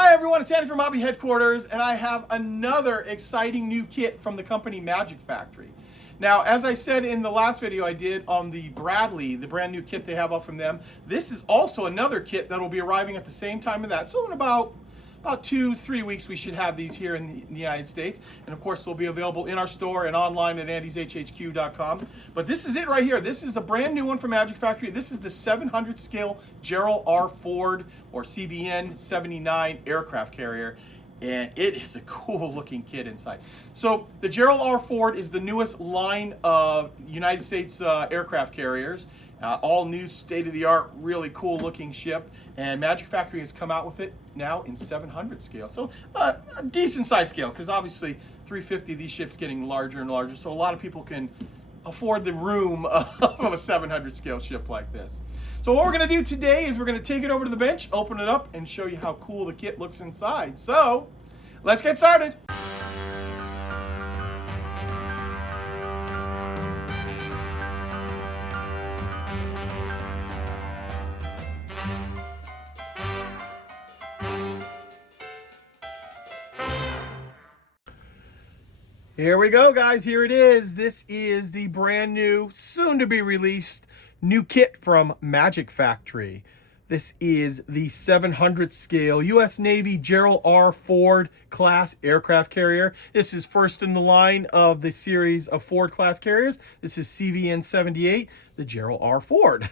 Hi everyone, it's Andy from Hobby Headquarters, and I have another exciting new kit from the company Magic Factory. Now, as I said in the last video I did on the Bradley, the brand new kit they have up from them, this is also another kit that will be arriving at the same time of that. So in about 2-3 weeks we should have these here in the United States, and of course they'll be available in our store and online at andyshhq.com. But this is it right here. This is a brand new one from Magic Factory. This is the 700 scale Gerald R. Ford or CVN 79 aircraft carrier, and it is a cool looking kit inside. So the Gerald R. Ford is the newest line of United States aircraft carriers. All new, state-of-the-art, really cool looking ship, and Magic Factory has come out with it now in 700 scale. So a decent size scale, because obviously 350, these ships getting larger and larger, so a lot of people can afford the room of a 700 scale ship like this. So what we're going to do today is we're going to take it over to the bench, open it up, and show you how cool the kit looks inside. So let's get started. Here we go, guys. Here it is. This is the brand new, soon to be released, new kit from Magic Factory. This is the 700 scale U.S. Navy Gerald R. Ford class aircraft carrier. This is first in the line of the series of Ford class carriers. This is CVN 78, the Gerald R. Ford.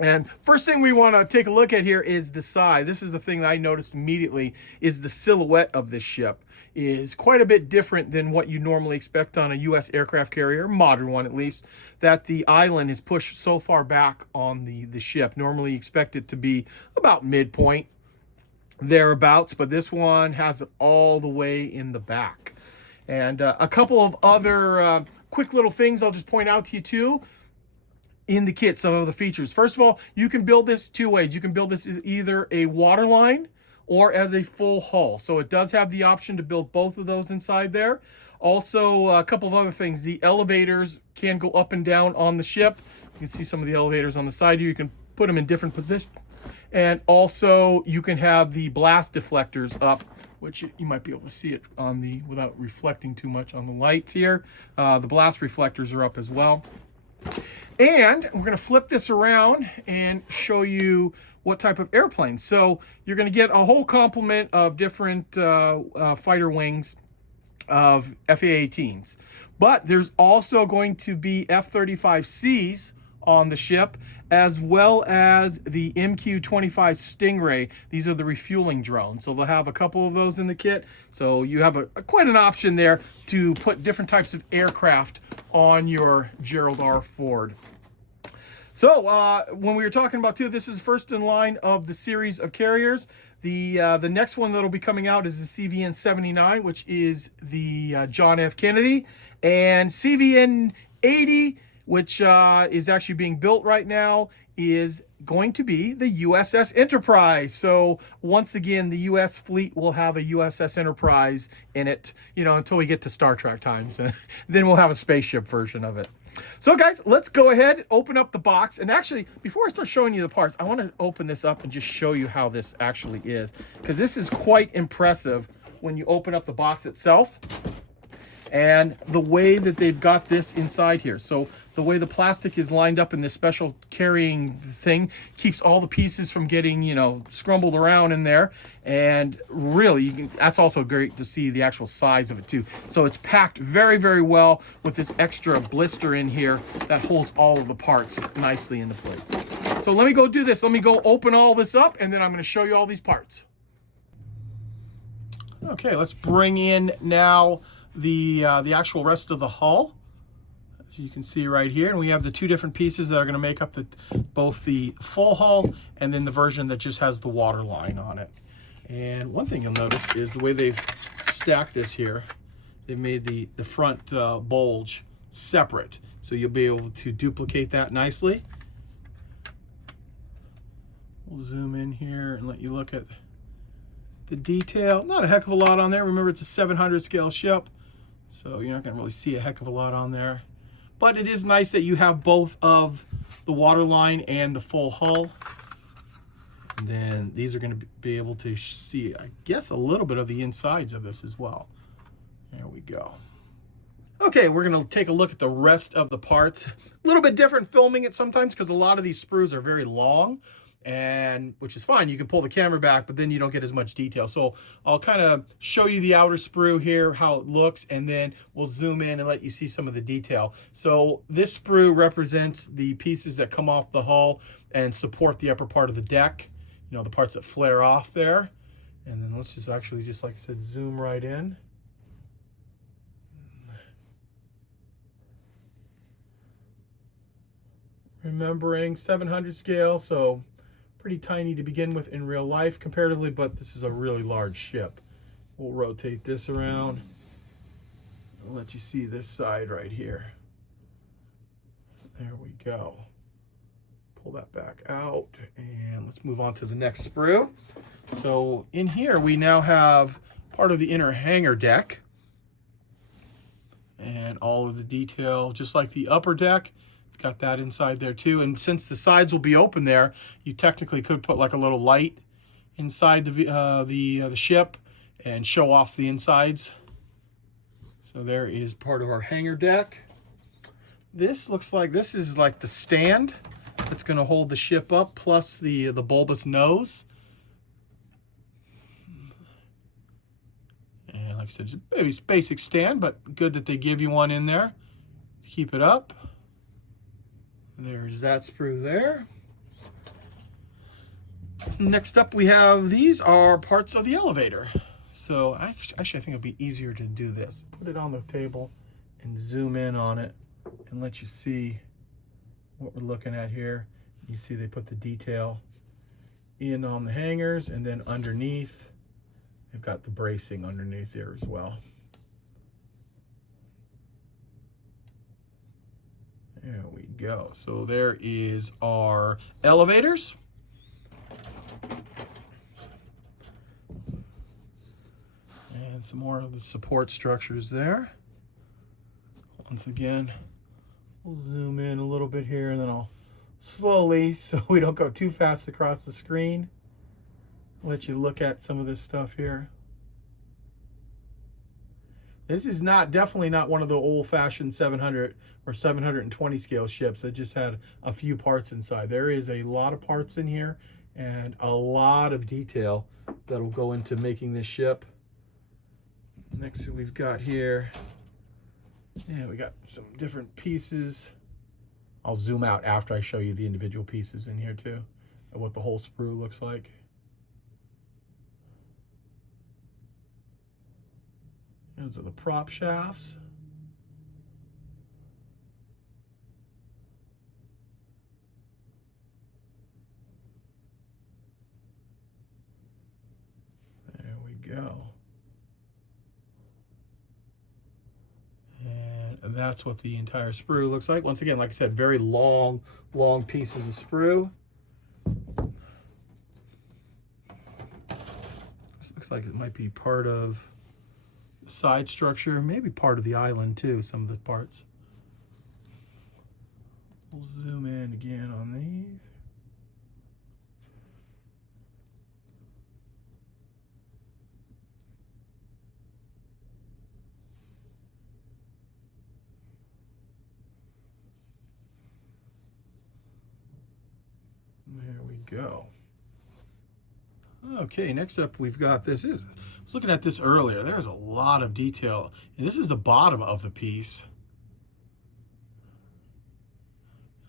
And first thing we want to take a look at here is the side. This is the thing that I noticed immediately, is the silhouette of this ship is quite a bit different than what you normally expect on a U.S. aircraft carrier, modern one at least, that the island is pushed so far back on the ship. Normally you expect it to be about midpoint, thereabouts, but this one has it all the way in the back. And a couple of other quick little things I'll just point out to you too. In the kit, some of the features. First of all, you can build this two ways. You can build this as either a waterline or as a full hull. So it does have the option to build both of those inside there. Also, a couple of other things. The elevators can go up and down on the ship. You can see some of the elevators on the side here. You can put them in different positions. And also, you can have the blast deflectors up, which you might be able to see it on the, without reflecting too much on the lights here. The blast reflectors are up as well. And we're going to flip this around and show you what type of airplane. So you're going to get a whole complement of different fighter wings of FA-18s. But there's also going to be F-35Cs on the ship, as well as the MQ-25 Stingray. These are the refueling drones. So they'll have a couple of those in the kit. So you have quite an option there to put different types of aircraft on your Gerald R. Ford. So when we were talking about too, this is first in line of the series of carriers. The next one that'll be coming out is the CVN 79, which is the John F. Kennedy, and CVN 80, which is actually being built right now, is going to be the USS Enterprise. So once again, the US fleet will have a USS Enterprise in it, you know, until we get to Star Trek times. Then we'll have a spaceship version of it. So guys, let's go ahead, open up the box. And actually, before I start showing you the parts, I want to open this up and just show you how this actually is, because this is quite impressive when you open up the box itself. And the way that they've got this inside here. So the way the plastic is lined up in this special carrying thing keeps all the pieces from getting, you know, scrumbled around in there. And really, that's also great to see the actual size of it too. So it's packed very, very well with this extra blister in here that holds all of the parts nicely into place. So let me go do this. Let me go open all this up, and then I'm going to show you all these parts. Okay, let's bring in now the actual rest of the hull, as you can see right here. And we have the two different pieces that are going to make up both the full hull and then the version that just has the water line on it. And one thing you'll notice is the way they've stacked this here. They've made the front bulge separate, so you'll be able to duplicate that nicely. We'll zoom in here and let you look at the detail. Not a heck of a lot on there. Remember, it's a 700 scale ship, so you're not going to really see a heck of a lot on there. But it is nice that you have both of the water line and the full hull. And then these are going to be able to see, I guess, a little bit of the insides of this as well. There we go. Okay, we're going to take a look at the rest of the parts. A little bit different filming it sometimes because a lot of these sprues are very long, and which is fine. You can pull the camera back, but then you don't get as much detail. So I'll kind of show you the outer sprue here, how it looks, and then we'll zoom in and let you see some of the detail. So this sprue represents the pieces that come off the hull and support the upper part of the deck. You know, the parts that flare off there. And then let's just actually, just like I said, zoom right in. Remembering 700 scale, so pretty tiny to begin with in real life comparatively, but this is a really large ship. We'll rotate this around. I'll let you see this side right here. There we go. Pull that back out, and let's move on to the next sprue. So in here we now have part of the inner hangar deck and all of the detail, just like the upper deck. It's got that inside there too, and since the sides will be open there, you technically could put like a little light inside the ship and show off the insides. So there is part of our hangar deck. This looks like, this is like the stand that's going to hold the ship up, plus the bulbous nose. And like I said, it's a basic stand, but good that they give you one in there to keep it up. There's that sprue there. Next up, we have, these are parts of the elevator. So actually I think it'd be easier to do this. Put it on the table and zoom in on it and let you see what we're looking at here. You see they put the detail in on the hangers, and then underneath they've got the bracing underneath there as well. There we go. So there is our elevators. And some more of the support structures there. Once again, we'll zoom in a little bit here, and then I'll slowly, so we don't go too fast across the screen, let you look at some of this stuff here. This is definitely not one of the old-fashioned 700 or 720 scale ships that just had a few parts inside. There is a lot of parts in here and a lot of detail that will go into making this ship. Next we've got here, yeah, we got some different pieces. I'll zoom out after I show you the individual pieces in here too, of what the whole sprue looks like. Those are the prop shafts. There we go. And that's what the entire sprue looks like. Once again, like I said, very long pieces of sprue. This looks like it might be part of the side structure, maybe part of the island too, some of the parts. We'll zoom in again on these. There we go. Okay, next up we've got this. I was looking at this earlier. There's a lot of detail. And this is the bottom of the piece.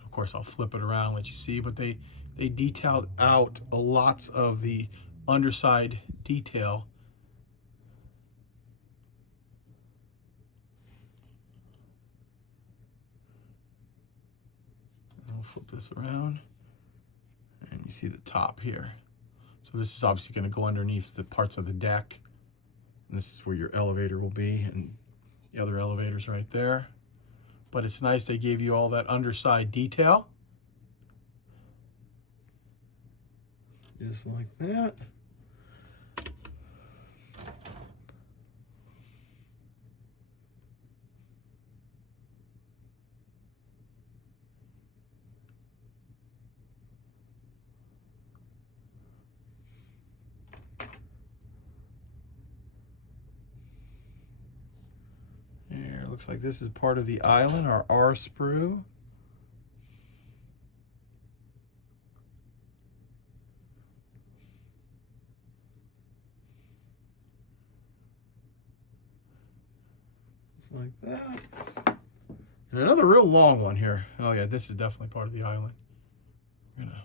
Of course, I'll flip it around and let you see, but they detailed out lots of the underside detail. And I'll flip this around. And you see the top here. So this is obviously going to go underneath the parts of the deck. And this is where your elevator will be, and the other elevator's right there. But it's nice they gave you all that underside detail. Just like that. looks like this is part of the island, our R sprue. Just like that. And another real long one here. Oh yeah, this is definitely part of the island. I'm gonna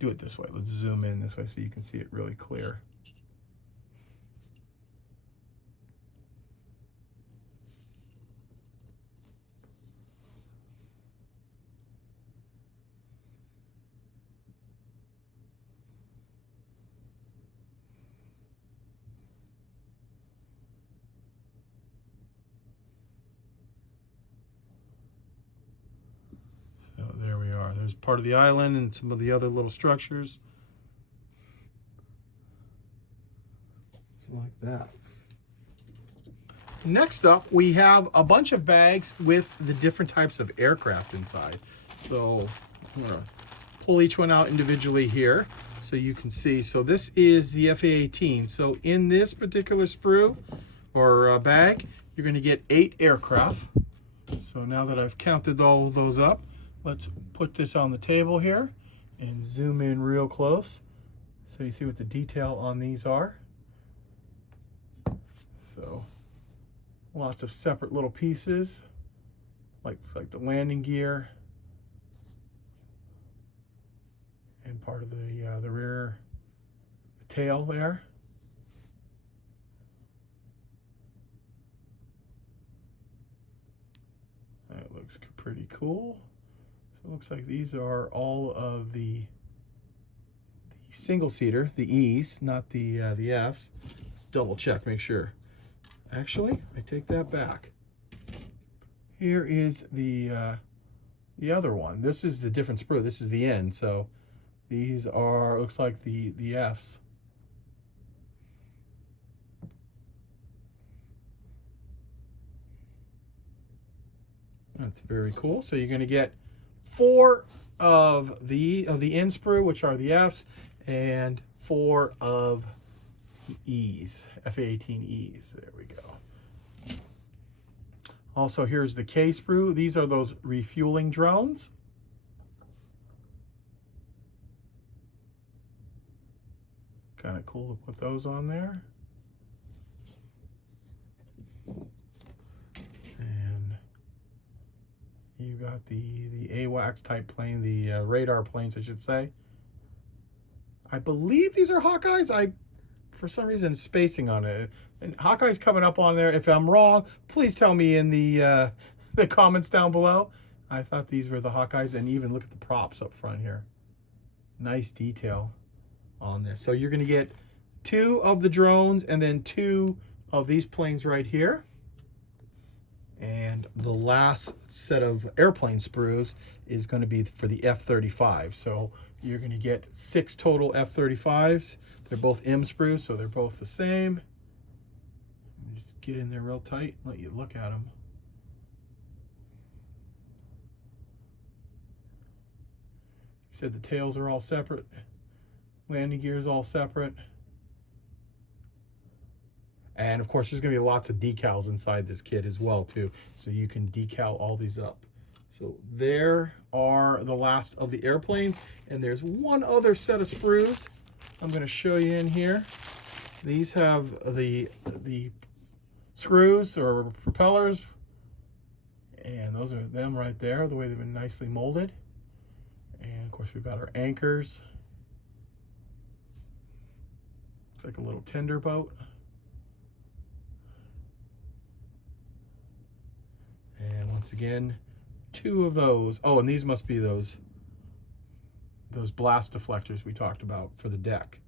do it this way. Let's zoom in this way so you can see it really clear. So there we are. There's part of the island and some of the other little structures. Just like that. Next up, we have a bunch of bags with the different types of aircraft inside. So I'm gonna pull each one out individually here so you can see. So this is the FA-18. So in this particular sprue or bag, you're gonna get 8 aircraft. So now that I've counted all of those up, let's put this on the table here and zoom in real close so you see what the detail on these are. So lots of separate little pieces, like the landing gear and part of the rear tail there. That looks pretty cool. So it looks like these are all of the single seater, the E's, not the F's. Let's double check, make sure. Actually, I take that back. Here is the other one. This is the different sprue. This is the N. So these are, looks like the F's. That's very cool. So you're going to get 4 of the N sprue, which are the F's, and 4 of E's, FA-18Es. There we go. Also, here's the K sprue. These are those refueling drones. Kind of cool to put those on there. And you got the AWACS type plane, the radar planes, I should say. I believe these are Hawkeyes. For some reason, spacing on it. And Hawkeye's coming up on there. If I'm wrong, please tell me in the comments down below. I thought these were the Hawkeyes, and even look at the props up front here. Nice detail on this. So you're going to get 2 of the drones and then 2 of these planes right here. And the last set of airplane sprues is going to be for the F-35. So you're going to get 6 total F-35s. They're both M sprues, so they're both the same. Just get in there real tight and let you look at them. Said the tails are all separate. Landing gear is all separate. And of course, there's going to be lots of decals inside this kit as well, too. So you can decal all these up. So there are the last of the airplanes. And there's one other set of sprues I'm going to show you in here. These have the screws or propellers. And those are them right there, the way they've been nicely molded. And of course, we've got our anchors. Looks like a little tender boat. And once again, 2 of those. Oh, and these must be those blast deflectors we talked about for the deck.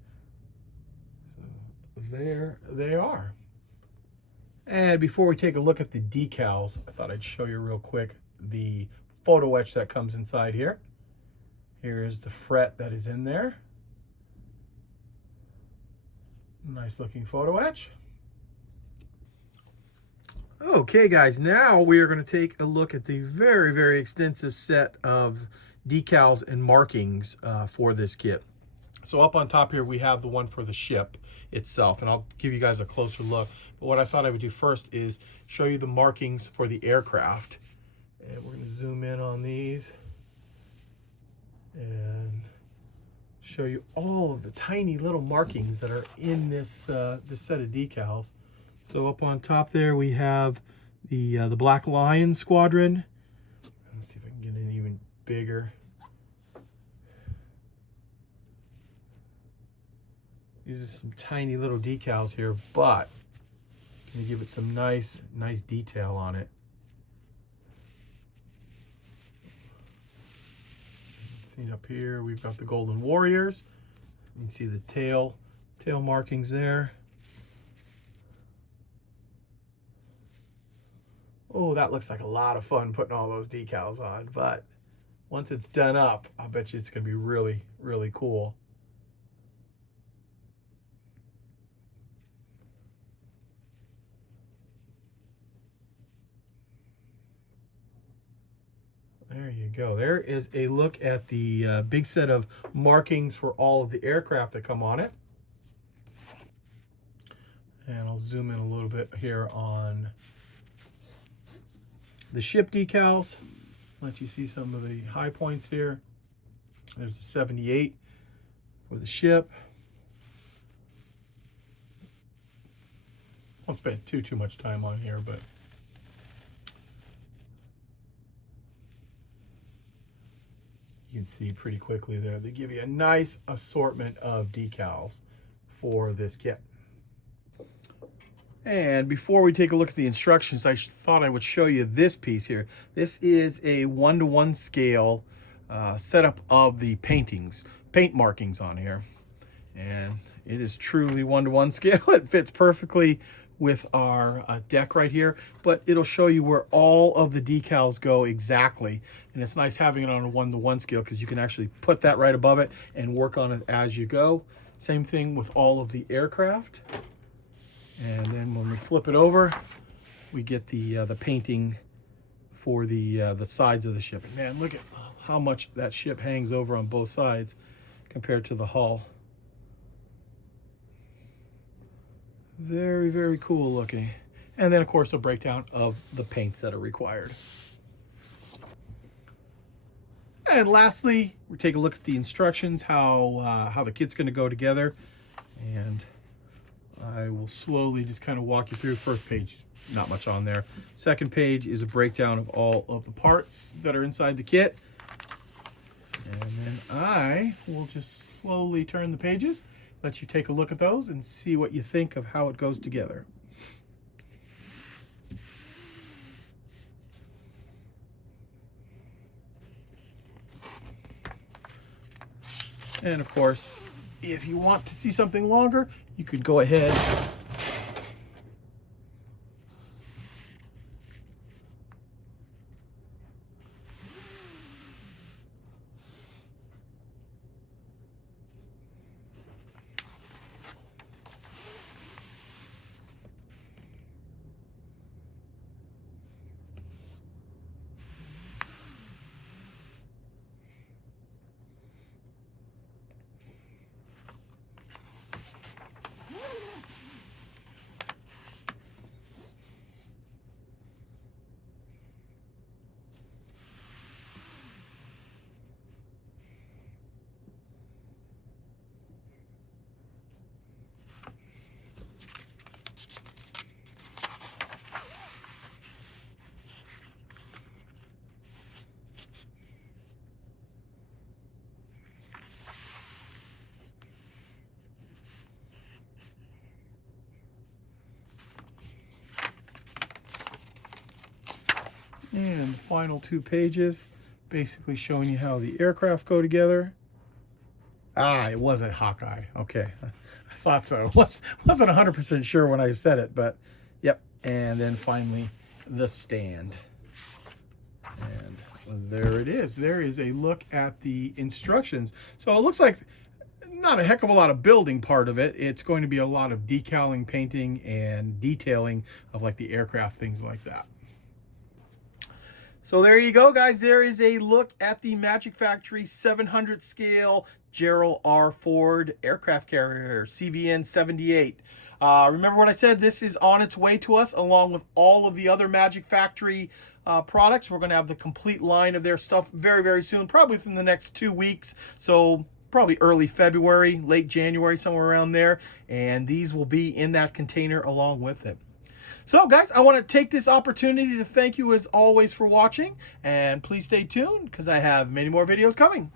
So there they are. And before we take a look at the decals, I thought I'd show you real quick the photo etch that comes inside here. Here is the fret that is in there. Nice looking photo etch. Okay guys, now we are going to take a look at the very, very extensive set of decals and markings for this kit. So up on top here, we have the one for the ship itself, and I'll give you guys a closer look. But what I thought I would do first is show you the markings for the aircraft. And we're gonna zoom in on these and show you all of the tiny little markings that are in this, this set of decals. So up on top there, we have the Black Lion Squadron. Let's see if I can get it even bigger. These are some tiny little decals here, but I'm gonna give it some nice detail on it. See up here, we've got the Golden Warriors. You can see the tail markings there. Oh, that looks like a lot of fun putting all those decals on, but once it's done up, I bet you it's gonna be really, really cool. There you go. There is a look at the big set of markings for all of the aircraft that come on it. And I'll zoom in a little bit here on the ship decals. Let you see some of the high points here. There's the 78 for the ship. I won't spend too much time on here, but you can see pretty quickly there. They give you a nice assortment of decals for this kit. And before we take a look at the instructions, I thought I would show you this piece here. This is a 1-to-1 scale setup of the paint markings on here. And it is truly 1-to-1 scale. It fits perfectly with our deck right here, but it'll show you where all of the decals go exactly. And it's nice having it on a 1-to-1 scale because you can actually put that right above it and work on it as you go. Same thing with all of the aircraft. And then when we flip it over, we get the painting for the sides of the ship. And man, look at how much that ship hangs over on both sides compared to the hull. Very, very cool looking. And then of course a breakdown of the paints that are required. And lastly, we take a look at the instructions, how the kit's gonna go together. And I will slowly just kind of walk you through. First page, not much on there. Second page is a breakdown of all of the parts that are inside the kit. And then I will just slowly turn the pages, let you take a look at those and see what you think of how it goes together. And of course, if you want to see something longer, you could go ahead and the final 2 pages basically showing you how the aircraft go together. It wasn't Hawkeye. Okay, I thought so. Wasn't 100% sure when I said it, but yep. And then finally the stand. And there it is. There is a look at the instructions. So it looks like not a heck of a lot of building part of it. It's going to be a lot of decaling, painting, and detailing of like the aircraft, things like that. So there you go, guys. There is a look at the Magic Factory 700 scale Gerald R. Ford aircraft carrier, CVN 78. Remember what I said? This is on its way to us along with all of the other Magic Factory products. We're going to have the complete line of their stuff very, very soon, probably within the next 2 weeks. So probably early February, late January, somewhere around there. And these will be in that container along with it. So guys, I want to take this opportunity to thank you as always for watching, and please stay tuned because I have many more videos coming.